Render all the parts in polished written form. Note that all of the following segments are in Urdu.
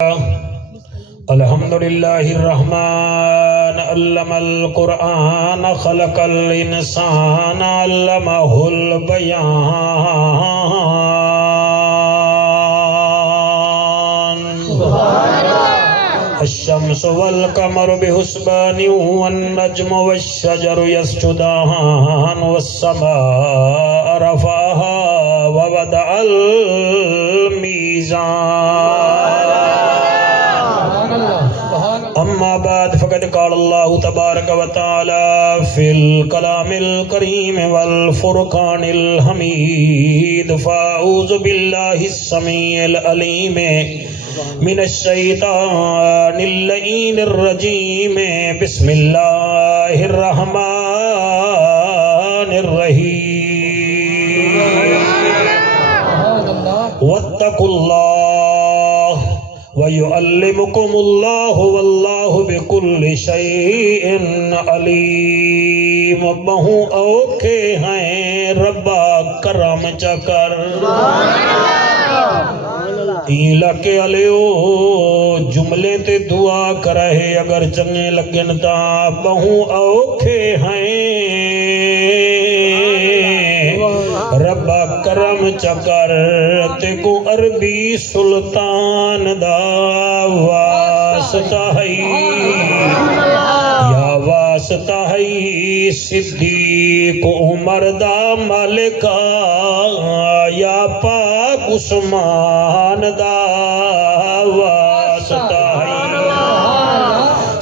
الحمد لله الرحمن علم القرآن خلق الإنسان علمه البيان الشمس والقمر بحسبان والنجم والشجر يسجدان والسماء رفعها ووضع الميزان أما بعد فقد قال الله تبارك وتعالى في الكلام الكريم والفرقان الحميد فأعوذ بالله السميع العليم من الشيطان اللعين الرجيم بسم الله الرحمن الرحيم واتقوا الله وَيُعَلِّمُكُمُ اللَّهُ وَاللَّهُ بِكُلِّ شَيْءٍ عَلِيمٌ بہو اوکھے ہیں ربا کرم چکر علاقے علیو جملے تے دعا کرے اگر چنگے لگن تا بہو اوکھے ہیں ربا کرم چکر تے کو عربی سلطان دا واسطہ ہے یا واسطہ ہے صدیق عمر دا مالکا یا پاک عثمان دا واسطہ ہے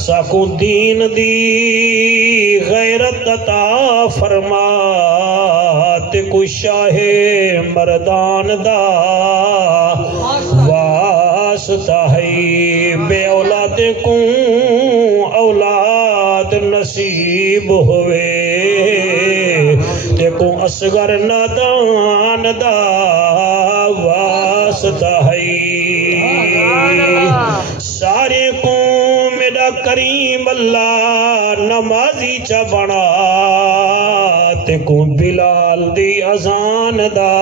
ساکو دین دی غیرت عطا فرما تے کو شاہ مردان دا واسطہ ہے بے اولاد کو اولاد نصیب ہوئے تے کو اصغر نادان دا واسطہ ہے سارے کو میرا کریم اللہ نمازی چا بنا تے کو بلال دی اذان دا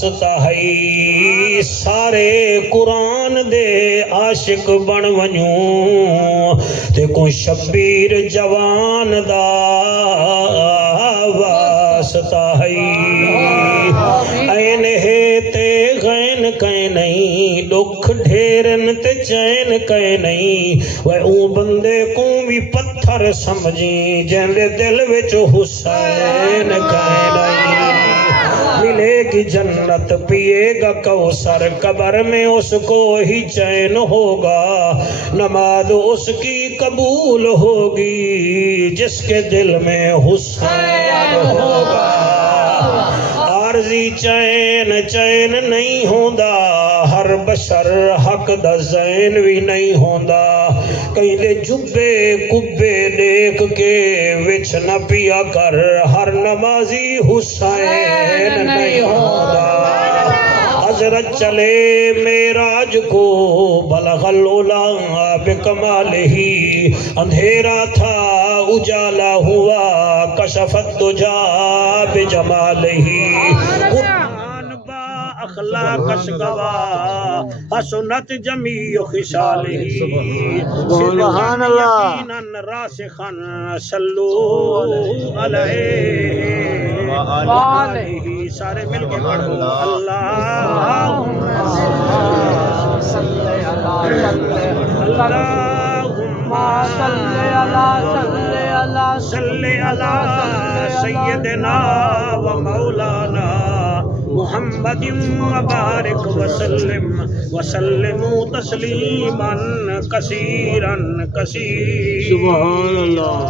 واسطہ ہے سارے قرآن دے عاشق بن ونیوں تے کو شبیر جوان دا واسطہ ہے این ہے تے غین کہیں نہیں دکھ ڈھیرن تے چین کہیں نہیں وہ اون بندے کو بھی پتھر سمجھی جہندے دل وچ حسین کہیں نہیں ملے گی جنت پیے گا کوثر قبر میں اس کو ہی چین ہوگا نماز اس کی قبول ہوگی جس کے دل میں حسین ہوگا عارضی چین چین نہیں ہوندا ہر بشر حق دا زین بھی نہیں ہوندا کہیں دے جبے کبے دیکھ کے وچ نہ پیا کر ہر نمازی حسین نہیں ہوندا حضرت چلے معراج کو بلغ العلا بکمالہی اندھیرا تھا اجالا ہوا کشفت دجا بجمالہی قرآن با اخلاق اشگوا حسنت جمیع خشالہی سبحان اللہ یقیناً راسخاً صلو علیہ وآلہ سارے مل کے پڑھو اللہم صلی علی سیدنا و مولانا محمد مبارک وسلم تسلیما کثیرا کثیر سبحان اللہ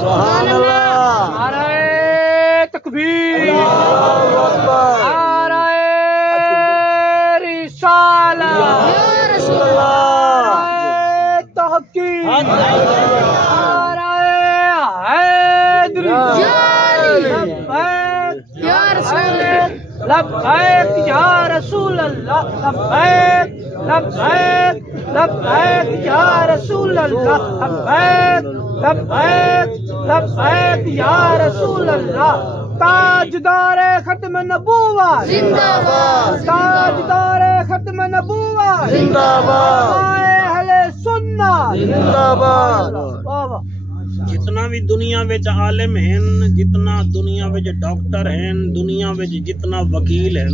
سبحان اللہ نعرہ تکبیر اللہ اکبر نعرہ رسالہ یا رسول اللہ تحقیق نعرہ حیدری یا رسول اللہ لبیک یا رسول اللہ لبیک لبیک لبیک یا رسول اللہ لبیک لبیک لبیک یا رسول اللہ تاجدار ختم نبوت زندہ باد، تاجدار ختم نبوت زندہ باد، اہل سنت زندہ باد۔ جتنا بھی دنیا وچ عالم ہیں، جتنا دنیا وچ ڈاکٹر ہیں، دنیا وچ جتنا وکیل ہیں،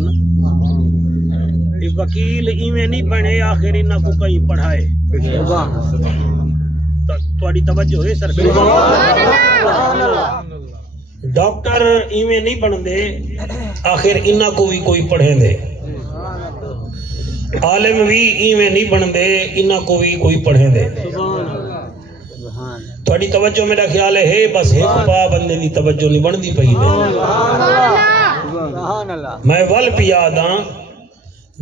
یہ وکیل ایویں نہیں بنے آخر انہاں کو کہیں پڑھائے۔ تھوڑی توجہ ہے سر؟ ڈاکٹر ایویں نہیں بندے آخر انہاں کو بھی کوئی پڑھیں دے، عالم بھی ایویں نہیں بندے انہاں کو بھی کوئی پڑھیں دے۔ تھوڑی توجہ میرا خیال ہے بس ایک پا بندے دی توجہ نہیں بندی پئی دے۔ میں ول پیاد ہاں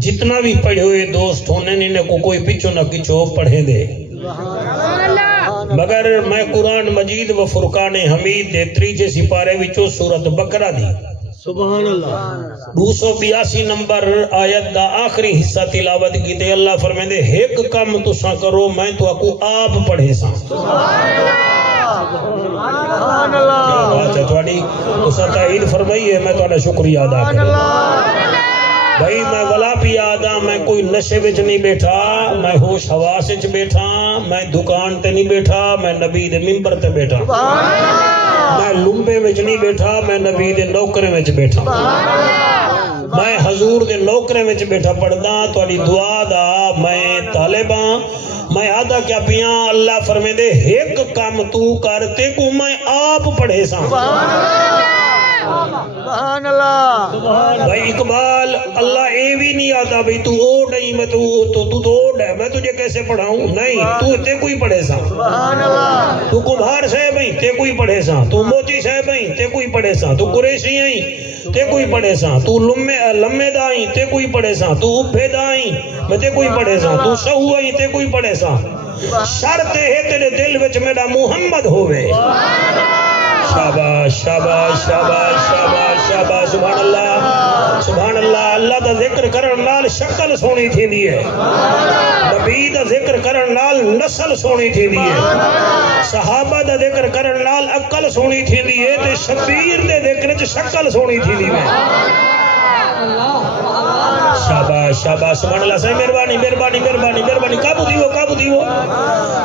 جتنا بھی پڑھے ہوئے دوست ہونے انہیں کو کوئی پچھو نہ کچھو پڑھیں دے، مگر میں قرآن مجید و فرقان حمید دے 3 سپارے وچوں سورت بقرہ دی سبحان اللہ 282 نمبر آیت دا آخری حصہ تلاوت کی تے اللہ فرمیندے ایک کام تساں کرو میں تو کو آپ پڑھے ساں۔ سبحان اللہ اچھا تھوڑی تساں تائید فرمائی ہے، میں تہاڈا شکریہ ادا کروں۔ بھائی میں ولا پیادا، میں کوئی نشے وچ نہیں بیٹھا، میں ہوش حواس وچ بیٹھا، میں دکان تے نہیں بیٹھا، میں نبی دے منبر تے بیٹھا، میں لمبے وچ نہیں بیٹھا، میں نبی دے نوکرے وچ بیٹھا، میں حضور دے نوکرے وچ بیٹھا پڑھدا تہاڈی دعا دا میں طالباں۔ میں آدھا کیا پیاں اللہ فرمیندے ایک کام تو کرتے کو میں آپ پڑھے ساں۔ سبحان اللہ بھائی اقبال اللہ اے بھی نہیں آتا بھئی تو اوڈ نہیں میں تو اوڈ ہے میں تجھے کیسے پڑھاؤں، نہیں تو تے کوئی پڑھے ساں۔ سبحان اللہ تو کمبھار سے بھئی تے کوئی پڑھے ساں، تو موچی سے بھئی تے کوئی پڑھے ساں، تو قریشی ہیں تے کوئی پڑھے ساں، تو لمے دائیں تے کوئی پڑھے ساں، تو اپھے دائیں میں تے کوئی پڑھے ساں، تو سہو آئیں تے کوئی پڑھے ساں۔ شرط ہے تیرے دل وچ میرا محمد ہوئے۔ شاباش شاباش شاباش شاباش شاباش سبحان اللہ سبحان اللہ۔ اللہ دا ذکر کرن نال شکل سونی تھیندی ہے، نبی دا ذکر کرن نال نسل سونی تھیندی ہے، صحابہ دا ذکر کرن نال عقل سونی تھیندی ہے، تے شبیر دے ذکر وچ شکل سونی تھیندی ہے۔ شاباش شاباش سبحان اللہ سے مہربانی مہربانی مہربانی مہربانی قابو دیو۔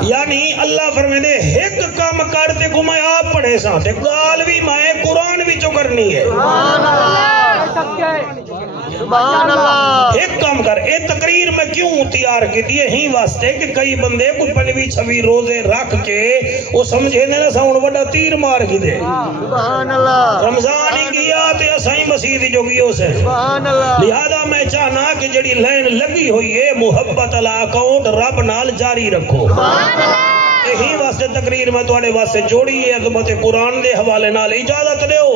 یعنی اللہ فرمیندے ایک کام کرتے کو میں آپ پڑھے ساں تے گال بھی میں قرآن بھی چو کرنی ہے۔ سبحان اللہ ایک کام کر، اے تقریر میں کیوں تیار کی دیئے ہی واسطے کہ کئی بندے کو 25 روزے رکھ کے وہ سمجھے دینا سا ان وڈا تیر مار کی دے۔ سبحان اللہ رمضان ہی گیا تے اسائیں مسیح جو گیوں سے، سبحان اللہ لہذا میں چاہنا کہ جڑی لائن لگی ہوئی ہے محبت اللہ اکاؤنٹ رب نال جاری رکھو۔ یہی واسطے تقریر میں تواڈے واسطے جوڑی ہے، عظمت قرآن دے حوالے نال اجازت دیو۔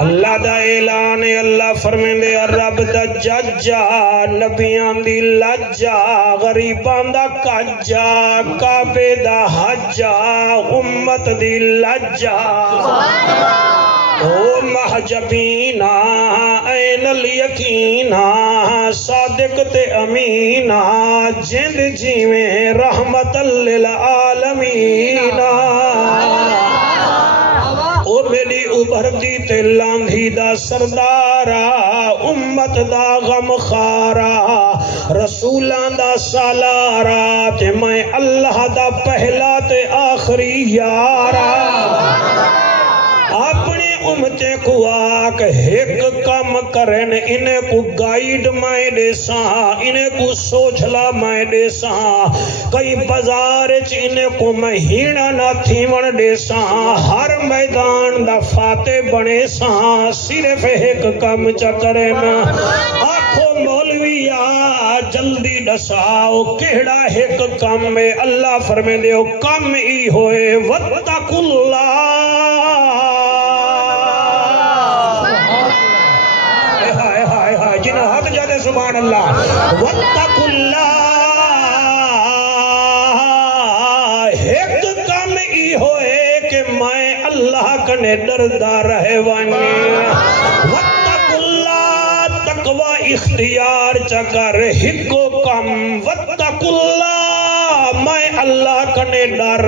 اللہ دا اعلان ہے، اللہ فرمیندے رب دا ججا، نبیان دی لجا، غریبان دا کجا، کعبے دا حجا، امت دی لجا۔ او محجبینا این الیقینا، صادق تے امینا، جند جیویں رحمت للعالمین۔ او میری ابھردی تے لاندھی دا سردارا، امت دا غم خارا، رسولان دا سالارا، تے میں اللہ دا پہلا تے آخری یارا۔ اپنے امتے کو آک ایک کام کرن، انہیں کو گائیڈ میں دے ساں، انہیں کو سوچلا میں دے ساں، کئی بازارچ انہیں کو مہینہ نہ تھیون دے ساں، ہر میدان دا فاتح بنے ساں، صرف ایک کام چکرن۔ آنکھو مولویا جلدی ڈساؤ کہڑا ایک کام میں اللہ فرمے دے کام ہی ہوئے وَاتَّقُوا اللَّهَ۔ جنہاں حق جاتے سبحان اللہ۔ وَاتَّقُوا اللَّهَ، ایک کام ہی ہوئے کہ میں اللہ کنے ڈردہ رہے وانی۔ وَاتَّقُوا اللَّهَ، تقوی اختیار چکر ہکو کم۔ وَاتَّقُوا اللَّهَ، میں اللہ کنے ڈر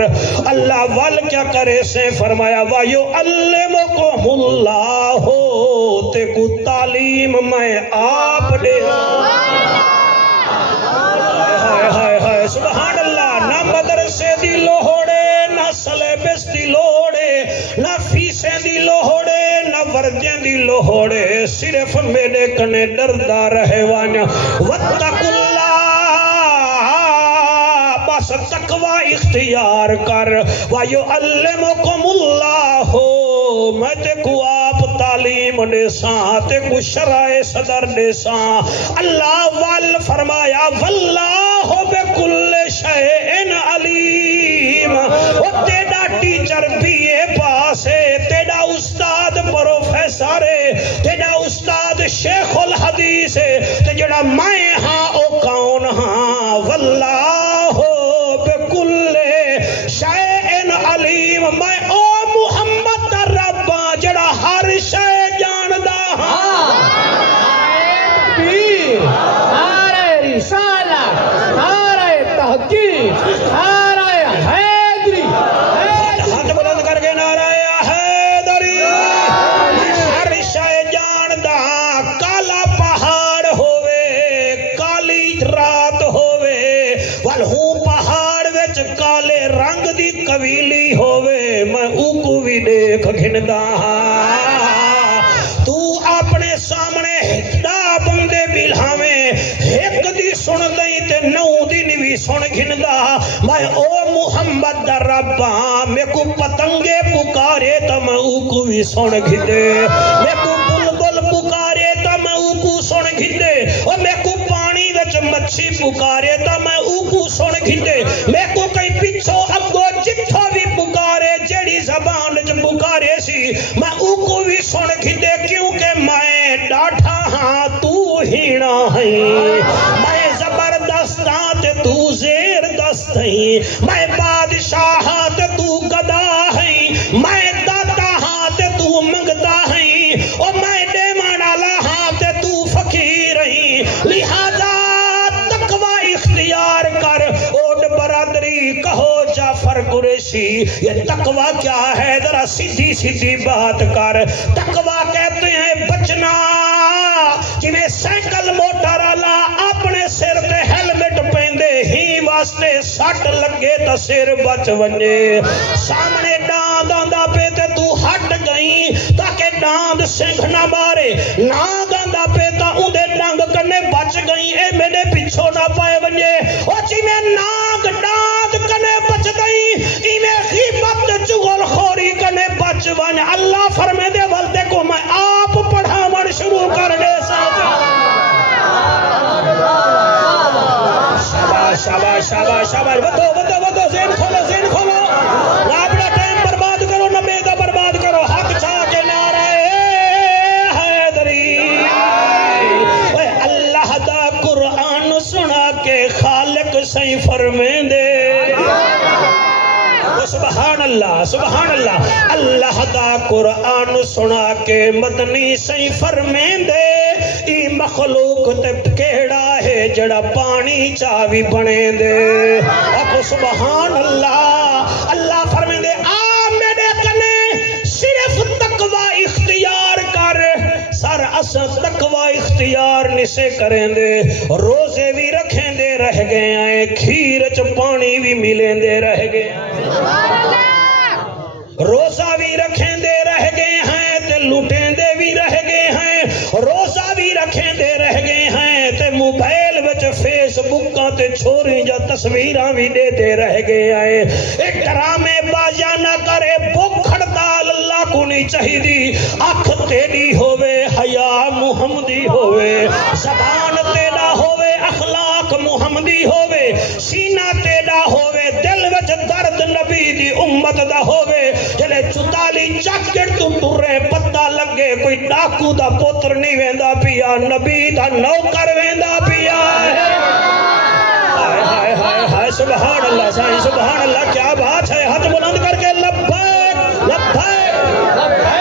اللہ وال کیا کرے سے فرمایا وایو علمکم اللہ ہو تے کو تعلیم میں آپ دے سبحان اللہ نہ مدرسے دی لوڑے نہ سلیبس دی لوڑے نہ فیسیں دی لوڑے نہ ورجیں دی لوڑے صرف میرے کنے ڈردہ رہے وانا واتقوا اللہ بس تقوی اختیار کر وَيُعَلِّمُكُمُ اللَّهُ میں تے کو آپ تعلیم دے ساں تے کو شرع صدر دے ساں اللہ وال فرمایا واللہ بکل شیء علیم وہ تیڑا ٹیچر بھی پاس ہے تیڑا استاد پروفیسر ہے تیڑا استاد شیخ الحدیث ہے تے جڑا میں ہاں او کون ہاں واللہ بکل شیء علیم میں او محمد ربا جڑا ہر شے جاندا ہاں نعرہ رسالت نعرہ تحقیق نعرہ حیدری ہاتھ بلند کر کے نعرہ حیدری ہر شے جاندا کالا پہاڑ ہووے کالی رات ہووے والہوں پہاڑ وچ کالے رنگ دی قبیلی ہووے میں اوکو بھی دیکھ گھندا تو اپنے سامنے دا بندے بلہاویں ایک دی سن دئی تے نو دی نوی سن گھندا میں او محمد دا ربا میں کو پتنگے پکارے تا میں اوکو بھی سن گھندے میں کو بلبل پکارے تا میں اوکو سن گھندے اور میں کو پانی وچ مچھی پکارے تا میں اوکو سن گھندے میں کو کئی پچھو اگو جتھا بھی پکارے جیڑی زبان وچ پکارے سی میں اوکو بھی سن گھندے کیونکہ میں ڈاٹھا ہاں تو ہینا ہیں میں زبردست ہاں تے تو زیر دست ہیں میں بادشاہ ہاں تے تو گدا ہیں میں داتا ہاں تے تو منگتا ہیں اور میں دیمان آلہ ہاں تے تو فقیر ہیں لہذا تقوی اختیار کر اوڈ برادری کہو جعفر قریشی یہ تقوی کیا ہے ذرا سیدھی سیدھی بات کر تقوی کہتے ہیں بچنا جنہیں سائیکل موٹر آلا اپنے سر تے ہیلمٹ پہندے ہی واسطے سٹ لگے تا سر بچ ونجے سامنے ڈاند آندہ پہ تے تو ہٹ گئی تاکہ ڈاند سنگھ نہ مارے ناگ آندہ پہ تا اندے ڈانگ کنے بچ گئی اے میرے پچھو نہ پائے ونجے او جی میں ناگ ڈاند کنے بچ گئی ای میں غیبت چغل خوری کنے بچ ونج اللہ فرمے دے والدے کو میں آپ پڑھا من شروع کر دے شاباش شاباش شاباش شاباش بدو زین کھولو اپنا ٹائم برباد کرو نہ بیدہ برباد کرو حق چھا کے نعرہ حیدری اللہ دا قرآن سنا کے خالق سہی فرمیں دے سبحان اللہ اللہ دا قرآن سنا کے مدنی سہی فرمیں دے ای مخلوق تے کیڑا ہے جڑا پانی چاوی بنے دے اکو سبحان اللہ اللہ فرمیں دے آ میرے کنے صرف تقوی اختیار کر سر اصل تقوی اختیار نسے کریں دے روزے بھی رکھیں دے رہ گئے آئیں کھیر چ پانی بھی ملیں دے رہ گئے روزہ بھی رکھیں دے رہ گئے ہیں تے لوٹیں دے بھی رہ گئے ہیں روزہ بھی رکھیں دے رہ گئے ہیں تے موبائل وچ فیس بکاں تے چھوری جا تصویراں بھی دے رہ گئے ہیں ایک ڈرامے بازیاں نہ کرے بھوک ہڑتال اللہ کو نہیں چاہی دی اکھ تیری ہووے حیا محمدی ہووے زبان تیرا ہووے اخلاق محمدی ہووے سینہ تیرا ہووے دل وچ درد نبی دی امت دا ہووے جلے 44 جاکٹ تو ٹرے پتہ لگے کوئی ڈاکو دا پوتر نہیں ویندا پیا نبی دا نوکر ویندا پیا ہائے ہائے ہائے سبحان اللہ سائیں سبحان اللہ کیا بات ہے ہاتھ بلند کر کے لبیک لبیک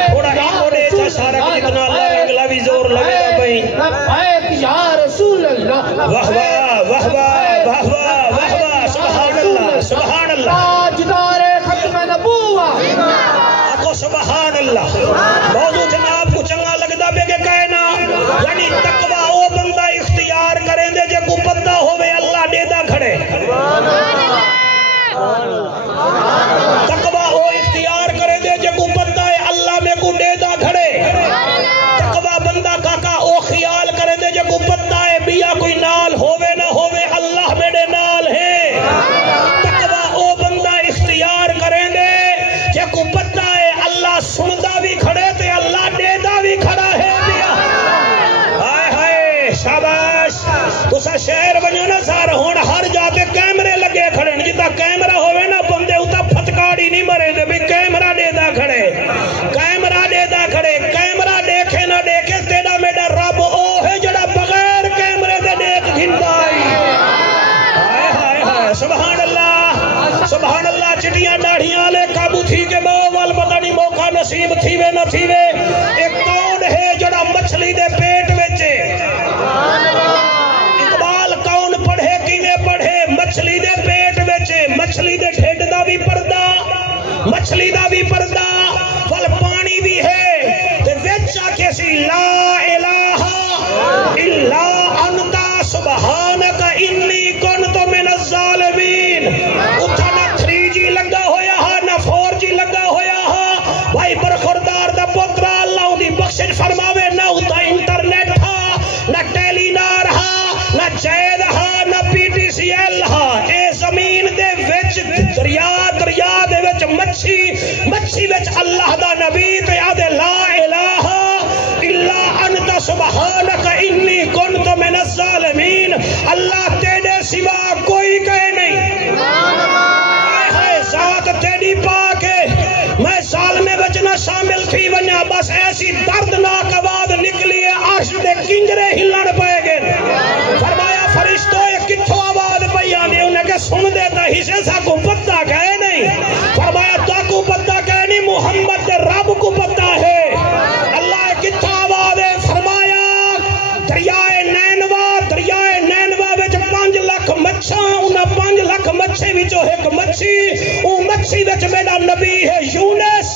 تھوڑا ایکو دے اشارہ کہ جتنا اللہ رنگلا بھی زور لگے گا بھائی لبیک یا رسول اللہ واہ واہ واہ واہ واہ واہ واہ سبحان اللہ سبحان اللہ تاجدار ختم نبوت آکو سبحان اللہ موضوع جناب کو چنگا لگدا بے کہ کہنا یعنی تقوی او بندہ اختیار کریں دے جے کو پتہ ہوئے اللہ دیدا کھڑے تقوی او اختیار کریں دے جے کو پتہ ہے اللہ میں کو دیدا کھڑے تقوی بندہ کاکا او خیال کریں دے جے کو پتہ ہے بیا کوئی نال ہوئے نہ ہوئے اللہ میرے نال ہے تقوی او بندہ اختیار کریں دے جے کو پتہ ہے اللہ سندا بھی کھڑے تے اللہ دیدا بھی کھڑا ہے بیا ہائے ہائے شاباش تسا شہر بنو نا سار ہون ہر جاتے کیمرے لگے کھڑے جتا کیمرہ ہوئے نا بندے اتا پھتکاڑی نہیں مرے دے بھی کیمرہ دیدا کھڑے کیمرہ دیدا کھڑے کیمرہ دیکھے نہ دیکھے تیرا میڈا رب او ہے جڑا بغیر کیمرے دے دیکھ گھندائی ہائے ہائے ہائے سبحان اللہ چٹیاں ڈاڑھیاں لے قابو تھی کے باوال پتہ نہیں موقع نصیب تھی وے نہ تھی وے ایک کون ہے جڑا مچھلی دے پیٹ وچے اقبال کون پڑھے کیویں پڑھے مچھلی دے پیٹ وچے مچھلی دے ڈھڈ دا بھی پردہ مچھلی دا بھی پردہ پھل پانی بھی ہے تے وچ آکھے سی لا الہ الا انت سبحانک انی کنت من الظالمین اتھا نہ 3G لگا ہویا ہا نہ 4G لگا ہویا ہا بھائی برخوردار دا پترا اللہ دی بخشش فرماوے نہ اتھا انٹرنیٹ ہا نہ ٹیلی نار ہا نہ جید ہا نہ PTCL ہا اے زمین دے وچ دریا دے وچ مچھی وچ اللہ دا نبی تے آدھے لا الہ الا انت سبحانک انی کنت من الظالمین اللہ تیرے سوا کوئی کہے نہیں ہائے ہائے ذات تیری پاک ہے میں ظالمے وچ نہ شامل تھی ونیا بس ایسی دردناک آواز نکلی ہے عرش دے کنجرے ہلن پے گئے فرمایا فرشتوں کتھوں آواز پئی آندی انہیں کہ سن دیتا حصے سا کو پتہ کہے نہیں فرمایا تا کو پتہ کہے نہیں محمد دے رب کو پتہ ہے اللہ کتھوں آواز ہے فرمایا دریائے نینوا وچ 5 لاکھ مچھاں انہاں 5 لاکھ مچھے وچوں ایک مچھی او مچھی وچ میرا نبی ہے یونس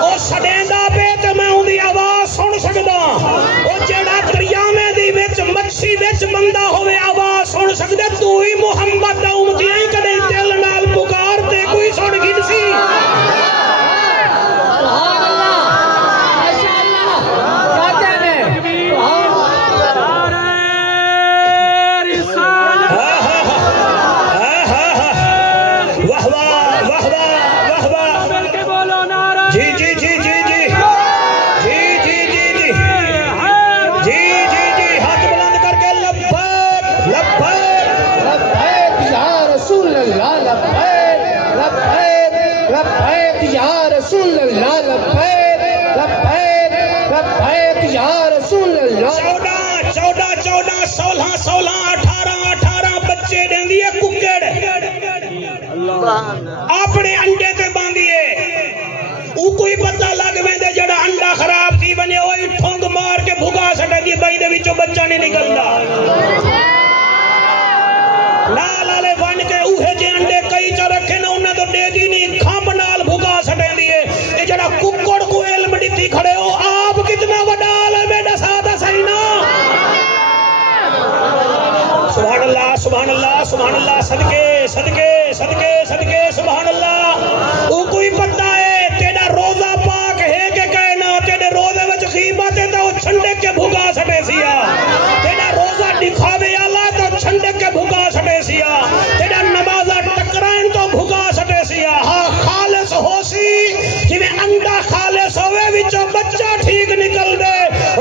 او سڈیندا پے تے میں اون دی آواز سن سکدا او جیڑا دریاویں دی وچ مچھی وچ بندہ ہوے آواز سن سکدا تو ہی محمد دا امتی ہی کدے دل نال پکار تے کوئی سن گنسی اپنے انڈے تے باندھیے او کوئی پتہ لگ ویندے جڑا انڈا خراب تھی بنے اوئی ٹھونگ مار کے بھگا سٹے دی بائی دے وچوں بچہ نہیں نکلدا نال والے بن کے اوہے جے انڈے کئی چ رکھے نہ انہاں تو دے دی نہیں کھمب نال بھگا سٹے دیے اے جڑا ککڑ کو علم دتی کھڑے ہو آپ کتنا وڈا عالم ہے دسا تے صحیح نا سبحان اللہ سبحان اللہ سبحان اللہ صدقے سبحان اللہ او کوئی پتہ ہے تیرا روزہ پاک ہے کہ کہنا تیرے روزے وچ غیبت ہے تو چھنڈے کے بھگا سٹے سیا تیرا روزہ دکھاوے والا تو چھنڈے کے بھگا سٹے سیا تیرا نمازہ ٹکرائن تو بھگا سٹے سیا ہاں خالص ہو سی جویں انڈا خالص ہوے وچوں بچہ ٹھیک نکل دے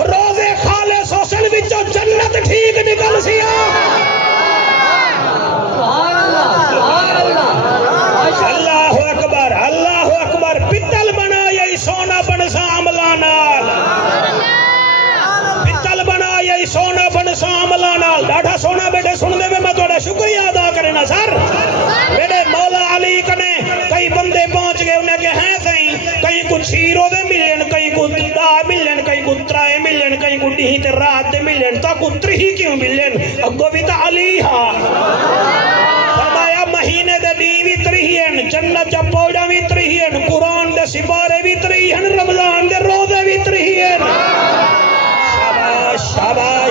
روزے خالص ہو سن وچوں جنت ٹھیک نکل سیا اللہ اکبر پتل بنا یہی سونا بنسا عملہ نال پتل بنا یہی سونا بنسا عملہ نال ڈاڑھا سونا بیٹے سن دے میں توڑا شکریہ ادا کرنا سر بیٹے مولا علی کنے کئی بندے پہنچ گئے انہیں کہ ہیں سہیں کہیں کچھ ہیرو دے ملین کہیں کچھ دا ملین کہیں کچھ ترائے ملین کہیں کچھ ڈیہی تے رات دے ملین تا کچھ ترہی کیوں ملین اگو بھی تا علی ہاں فرمایا مہینے دے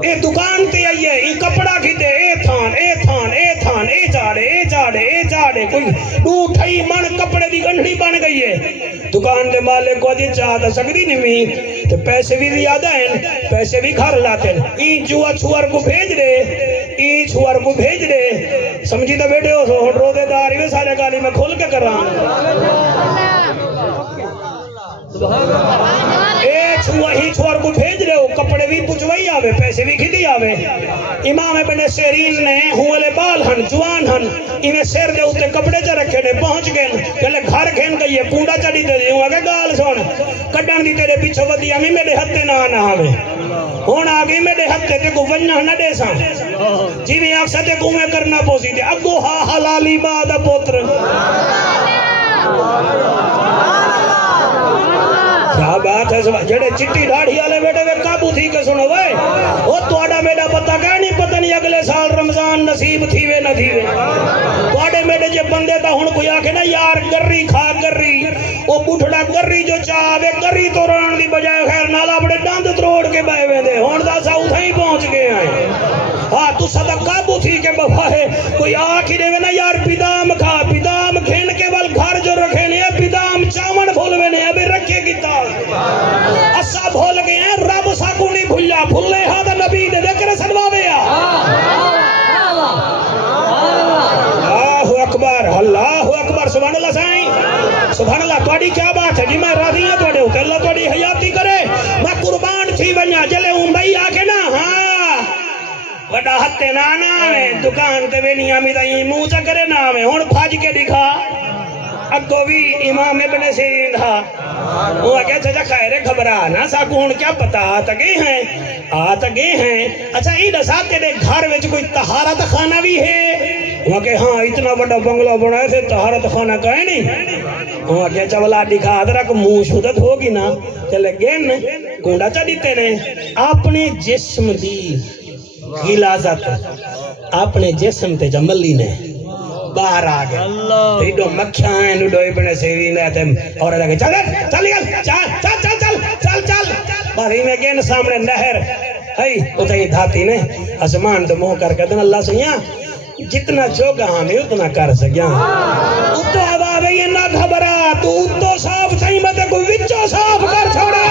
اے دکان تے آئیے ای کپڑا کی دے اے تھان اے تھان اے تھان اے چاڑے اے چاڑے اے چاڑے کوئی ڈوٹھائی من کپڑے دی گنڈی بن گئی ہے دکان دے مالک کو دی چاہتا سکتی نہیں میں تو پیسے بھی زیادہ ہیں پیسے بھی گھر لاتے ہیں ای جوا چھوار کو بھیج دے ای چھوار کو بھیج دے سمجھی تو بیٹے ہو سو روزے داری میں سارے گالی میں کھول کے کر رہا ہی چھوار کو بھیج رہے ہو کپڑے بھی پچھوائی آوے پیسے بھی کھدی آوے امام ابن سیرین نے ہوئے بال ہن جوان ہن انہیں سیر دے ہوتے کپڑے چا رکھے نے پہنچ گئے پہلے گھر کھین گئی ہے پونڈا چڑی دے دیوں آگے گال سون کڈن دی تیرے پیچھے ودی امی میرے ہتھے نہ آنا آوے ہون آگے میرے ہتھے تے کو ونہ نہ دے ساں جی میں آپ سے تے کو میں کرنا پوسی دے اگو ہا حلالی بادہ پوتر کیا بات ہے جڑے چٹی ڈاڑھی والے بیٹے وے قابو تھی کے سنو وے وہ تواڈا میڈا پتہ کہ نہیں پتہ نہیں اگلے سال رمضان نصیب تھی وے نہ تھی وے تواڈے میڈے جے بندے تا ہن کوئی آکھے نا یار گری کھا گری او بوٹھڑا گری جو چاہے گری توڑن دی بجائے خیر نال اپنے دند تروڑ کے بہ ویندے ہن دا سا اوتھے ہی پہنچ گئے ہیں ہاں تو سدا قابو تھی کے بابا ہے کوئی آکھ دے نا یار بدام کھا بدام کھین کے ول گھر جو رکھے نے بدام چاون پھول وے نے ابے رکھے گیتا اسا بھول گئے ہیں رب ساکو نہیں بھولا بھولے ہاں دا نبی دے ذکر سنواوے اللہ اکبر اللہ اکبر سبحان اللہ سائیں سبحان اللہ تواڈی کیا بات ہے جی میں راضی ہوں تواڈے اوتے اللہ تواڈی حیاتی کرے میں قربان تھی ونجا جلے امبئی آ کے نا ہاں وڈا ہتے نا آوے دکان تے وینی آمی تائیں منہ چا کرے نہ آوے ہن بھاج کے دکھا اگو بھی امام ابن سیرین تھا وہ آگے چچا خیر گھبرا نا ساکو ہن کیا پتا آتا گئے ہیں اچھا یہ دسا تیرے گھر وچ کوئی طہارت خانہ بھی ہے وہ کہ ہاں اتنا بڑا بنگلہ بنائے تھے طہارت خانہ کہیں نہیں وہ آگے چولا دکھا درک منہ شدت ہوگی نا چلے گن کونڈا چا دیتے نے اپنے جسم دی غلاظت اپنے جسم تے جملی نے باہر آگئے ایڈو مکھیاں ہیں نوڈو ابن سیرین آتے اور لگے چل باہری میں گئے سامنے نہر ہے اتائی دھاتی نے اسمان تو موہ کر دن اللہ سیاں جتنا چوکا ہمیں اتنا کر سکیاں اتو عذاب ہے یہ نہ گھبرا تو اتو صاف سہی مدے کوئی وچو صاف کر چھوڑے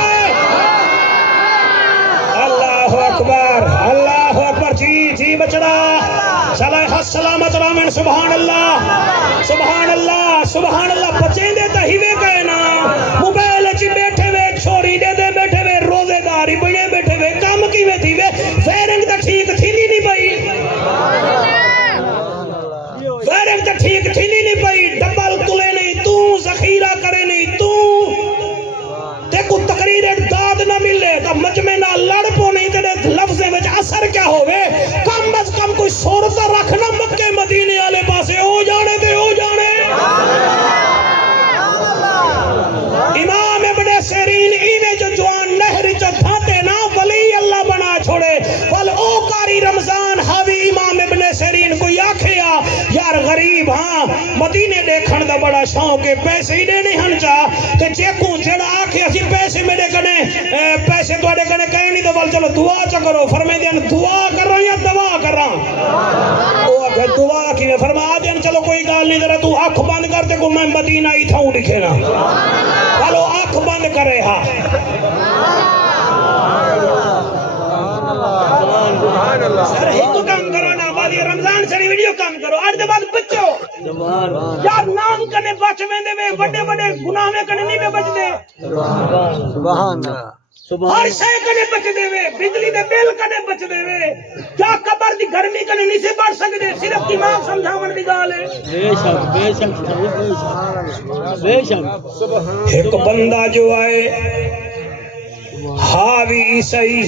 اللہ اکبر جی بچڑا صلاح السلامت رامن سبحان اللہ بچیں دے تہیوے کہنا موبائل چی بیٹھے وے چھوڑی دے بیٹھے وے روزے داری بڑے بیٹھے وے کام کی وے تھی وے فیرنگ تا ٹھیک تھی نہیں پئی فیرنگ تا ٹھیک تھی نہیں پئی ڈبل تلے نہیں تو ذخیرہ کرے نہیں تو تے کو تقریر داد نہ ملے تا مجمع نہ لڑ پو نہیں تے لفظے وچ اثر کیا ہوئے کم از کم کوئی صورت رکھنا مکہ مدینے والے پاسے ہو جانے تے ہو جانے امام ابن سیرین ایویں جو جوان نہر جو تھاتے نا ولی اللہ بنا چھوڑے ول او کاری رمضان حاوی امام ابن سیرین کو آکھیا یار غریب ہاں مدینے دیکھن دا بڑا شوق ہے پیسے ہی دینے ہن چاہ تے چیکوں جڑا آکھیا سی پیسے میرے کنے پیسے تواڈے کنے کہیں نہیں تو بل چلو دعا چا کرو فرمائے دین دعا کر رہا یا دعا کر رہا او آکھے دعا کی فرما دین چلو کوئی گال نہیں ذرا تو آنکھ بند کرتے کو میں مدینہ ہی تھاؤں لکھے نا چلو آنکھ بند کرے ہاں سر ہی کو کام کرو نا بعد یہ رمضان سے ویڈیو کام کرو آج دے بعد بچو یار نام کنے بچ ویندے وے بڑے بڑے گناہ میں کنے نہیں بچ دے سبحان اللہ ہر شے کنے بچ دے وے بجلی دے بل کنے بچ دے وے کیا قبر دی گرمی کنے نہیں سے بڑھ سکدے صرف دماغ سمجھاون دی گال ہے بے شک ایک بندہ جو آئے حاوی عیسائی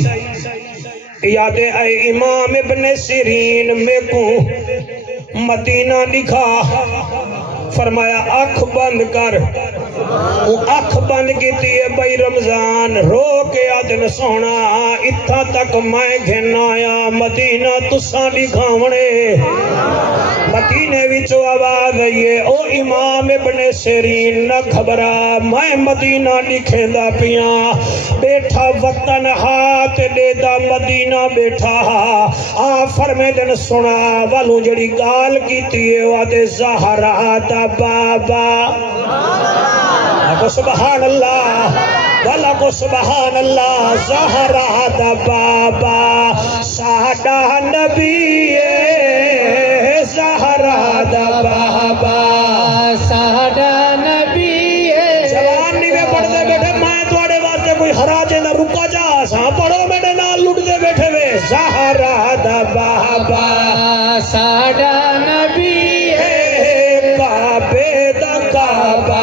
یاد اے امام ابن سیرین میں کو مدینہ دکھا فرمایا آنکھ بند کر اکھ بند کیتی ہے بھائی رمضان رو کے آدن سونا اتھا تک میں گھنایا مدینہ تساں دکھاونے مدینے وچ آواز آئیے او امام ابن سیرین نہ گھبرا میں مدینہ لکھیندا پیاں بیٹھا وطن ہاتھ دے دا مدینہ بیٹھا آ فرمے دن سنا والوں جڑی گال کیتی ہے وادے زہرا دا بابا سبحان اللہ والا کو سبحان اللہ زہرا دا بابا ساڈا نبی ہے زہرا دا بابا ساڈا نبی ہے جوان نہیں میں پڑھ دے بیٹھے میں تواڈے واسطے کوئی ہراجے نہ رکا جا ساں پڑھو میرے نال لٹ دے بیٹھے وے زہرا دا بابا ساڈا نبی ہے کعبے دا کعبہ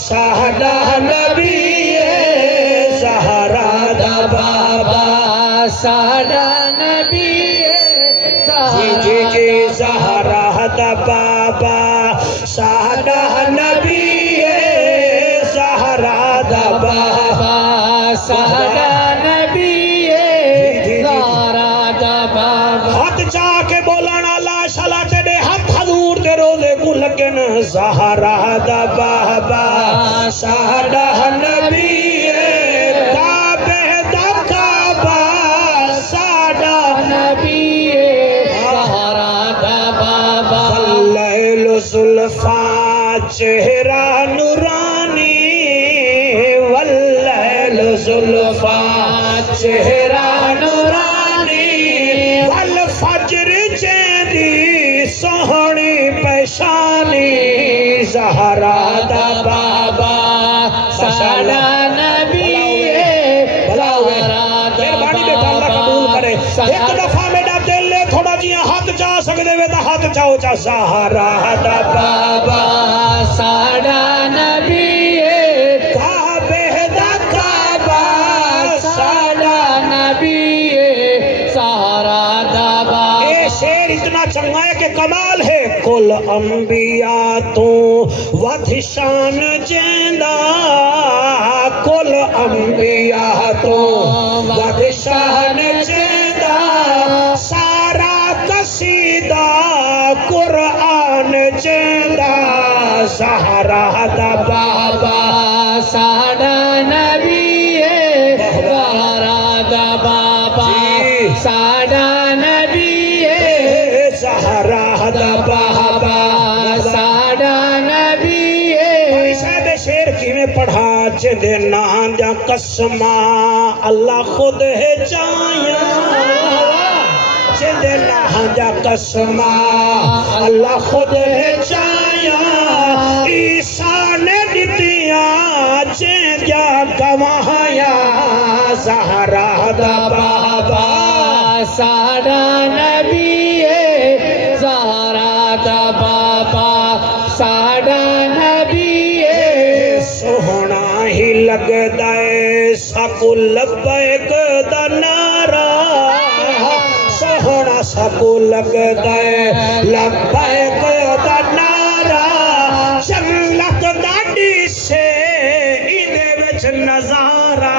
ساڈا نبی ہے زہرا دا بابا ساڈا نبی ہے جی زہرا دا بابا ساڈا نبی ہے زہرا دا بابا ساڈا نبی ہے زہرا دا بابا ہاتھ چاہ کے بولانا لا شلا تیرے ہاتھ حضور دے روزے کو لگن زہرا دا بابا ساڈا نبی ہے کعبے دا کعبہ ساڈا نبی ہے زہرا دا بابا اللیل زلفاں چہرہ نورانی واللیل زلفاں چہرہ نورانی والفجر چیندی سہنی پیشانی زہرا دا بابا ساڈا نبی ہے زہرا دا مہربانی بیٹا اللہ قبول کرے ایک دفعہ میرا دل لے تھوڑا جیاں ہاتھ چاہ سکتے وے تا ہاتھ چاہو چاہ زہرا دا بابا ساڈا نبی ہے کعبے دا کعبہ ساڈا نبی ہے زہرا دا بابا اے شعر اتنا چنگا ہے کہ کمال ہے کل انبیاء تو ودھ شان جیندہ کل انبیاء تو ودھ شان جیندہ سارا قصیدہ قرآن جیندہ زہرا دا بابا ساڈا نبی ہے زہرا دا بابا ساڈا نبی ہے زہرا دا بابا ساڈا نبی ہے صاحب شیر کی میں پڑھا جدے نام جا قسمہ اللہ خود ہے چاہیاں جدے نام جا قسمہ اللہ خود ہے چاہیاں عیسیٰ نے دتیاں جے جا گواہیاں زہرا دا بابا ساڈا نبی ہے زہرا دا بابا ساڈا نبی ہے سوہنا ہی لگدا ہے سکو لبیک دا نعرہ سوہنا سکو لگدا ہے لبیک دا نعرہ جنت دا ڈیسے ایدے وچ نظارہ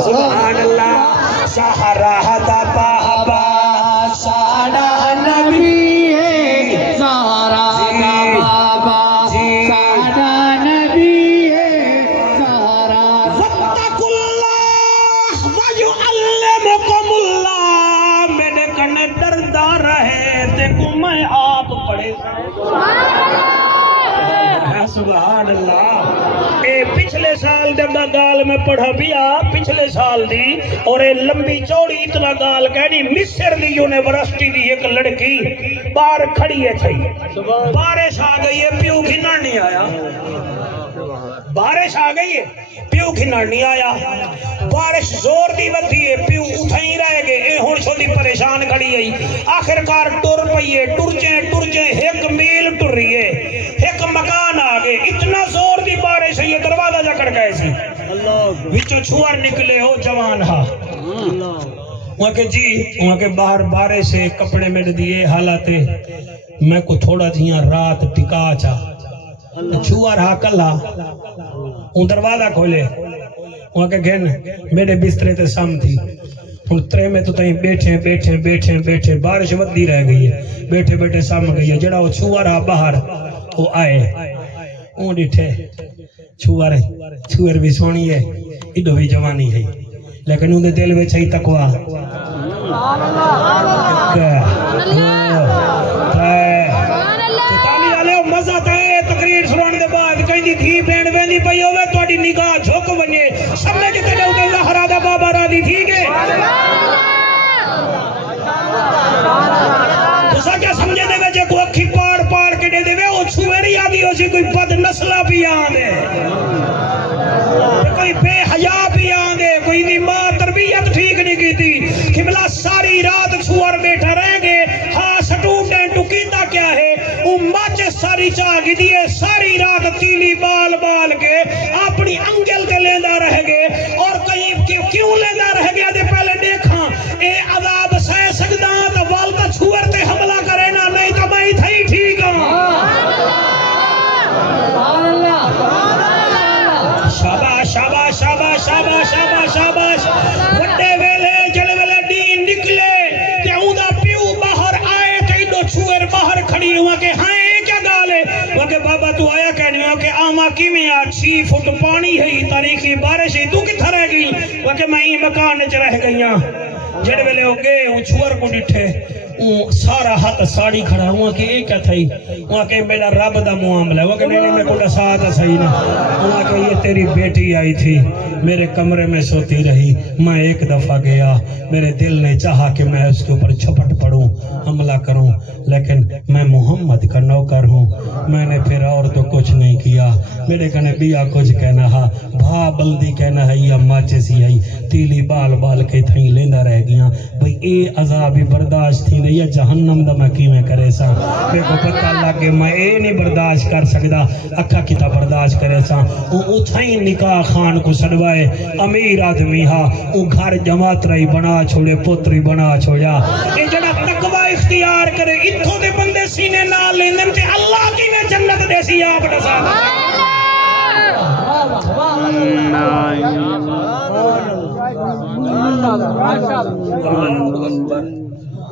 سبحان اللہ زہرا دا بابا ساڈا نبی ہے زہرا دا بابا ساڈا نبی ہے زہرا واتقوا اللہ ویعلمکم اللہ میرے کنے ڈردا رہے تے کو میں آپ پڑھے سبحان اللہ اے پچھلے سال دے گال میں پڑھا پیا پچھلے سال دی اور اے لمبی چوڑی اتنا گال کہنی مصر دی یونیورسٹی دی ایک لڑکی باہر کھڑی ہے تھی بارش آ گئی ہے پیو گھنن نہیں آیا بارش آ گئی ہے پیو گھنن نہیں آیا بارش زور دی ودھی ہے پیو اٹھائی رہ گئے اے ہن چھوڑی پریشان کھڑی ہے آخرکار ٹر پئی ہے ٹر جے ایک میل ٹر رہی ہے ایک مکان آ گئے اتنا زور دی بارش ہے یہ دروازہ جا کر گئے سی وچوں چھوار نکلے ہو جوان ہا وہاں کہ جی وہاں کے باہر بارش سے کپڑے میں دیے حالاتے میں کو تھوڑا جیاں رات ٹکا چا چھوار ہا کلا ان دروازہ کھولے وہاں کے گھن میرے بسترے تے سام تھی ہن ترے میں تو تائیں بیٹھے بارش ودی رہ گئی ہے بیٹھے سام گئی ہے جڑا وہ چھوارا باہر وہ آئے اون ڈٹھے چھوار بھی سونی ہے ایڈو بھی جوانی ہے لیکن اون دے دل وچ ہے تقوی مزہ تے تقریر سنن دے بعد کہندی تھی بین ویندی پئی ہوے تہاڈی نگاہ جھک ونجے سمجھ تے جو کہ زہرا دا بابا راضی تھی کہ تساں کیا سمجھے دے وچ کوئی اکھی پاڑ کے دے دے او چھوری آدی ہو سی کوئی بد نسلا بھی آندے کوئی بے حیا بھی آندے کوئی دی ماں تربیت ٹھیک نہیں کیتی قبلہ ساری رات چھوار بیٹھا رہ گئے ہاں سٹوٹیں ٹکیتا کیا ہے وہ مچ ساری چاہ گی دیئے ساری رات تیلی بال کے اپنی انگل کے لیندہ رہ گئے اور کہیں کیوں لیندہ رہ گیا دے پہلے دیکھاں اے عذاب سہ سکتا تو والدہ چھوار تے حملہ کرے نا نہیں تو میں تھئی ٹھیک ہوں شاباش وڈے ویلے جڑے ویلے دین نکلے تے اوندا پیو باہر آئے تے ایڈو چھوئر باہر کھڑی ہوا کہ ہاں اے کیا گال ہے وہ کہ بابا تو آیا کہنے ہو کہ آما کیویں آ 6 فٹ پانی ہے تاریخی بارش ہے تو کتھا رہ گئی وہ کہ میں مکان وچ رہ گئی ہاں جڑے ویلے ہو گئے وہ چھوئر کو ڈٹھے سارا ہاتھ ساڑی کھڑا ہوا کہ ایک کیا تھئی وہاں کہ میرا رب دا معاملہ ہے وہ کہ نہیں میں کوئی ساتھ صحیح نہ وہاں کہ یہ تیری بیٹی آئی تھی میرے کمرے میں سوتی رہی میں ایک دفعہ گیا میرے دل نے چاہا کہ میں اس کے اوپر چھپٹ پڑوں حملہ کروں لیکن میں محمد کا نوکر ہوں میں نے پھر اور تو کچھ نہیں کیا میرے کنے بیا کچھ کہنا ہا بھا بلدی کہنا ہے یا ماچے سی آئی تیلی بال کے تھیں لیندہ رہ گیا بھئی اے عذابی برداشت تھی یا جہنم دا میں کیویں کرے سا میں کو پتہ لگے میں اے نہیں برداشت کر سکدا اکھا کتا برداشت کرے سا او تھائیں نکاح خان کو سڑوائے امیر آدمی ہا او گھر جماعت رہی بنا چھوڑے پوتری بنا چھوڑا اے جڑا تقوی اختیار کرے اتھوں دے بندے سینے نال لیندن تے اللہ کیویں جنت دے سی آپ دسا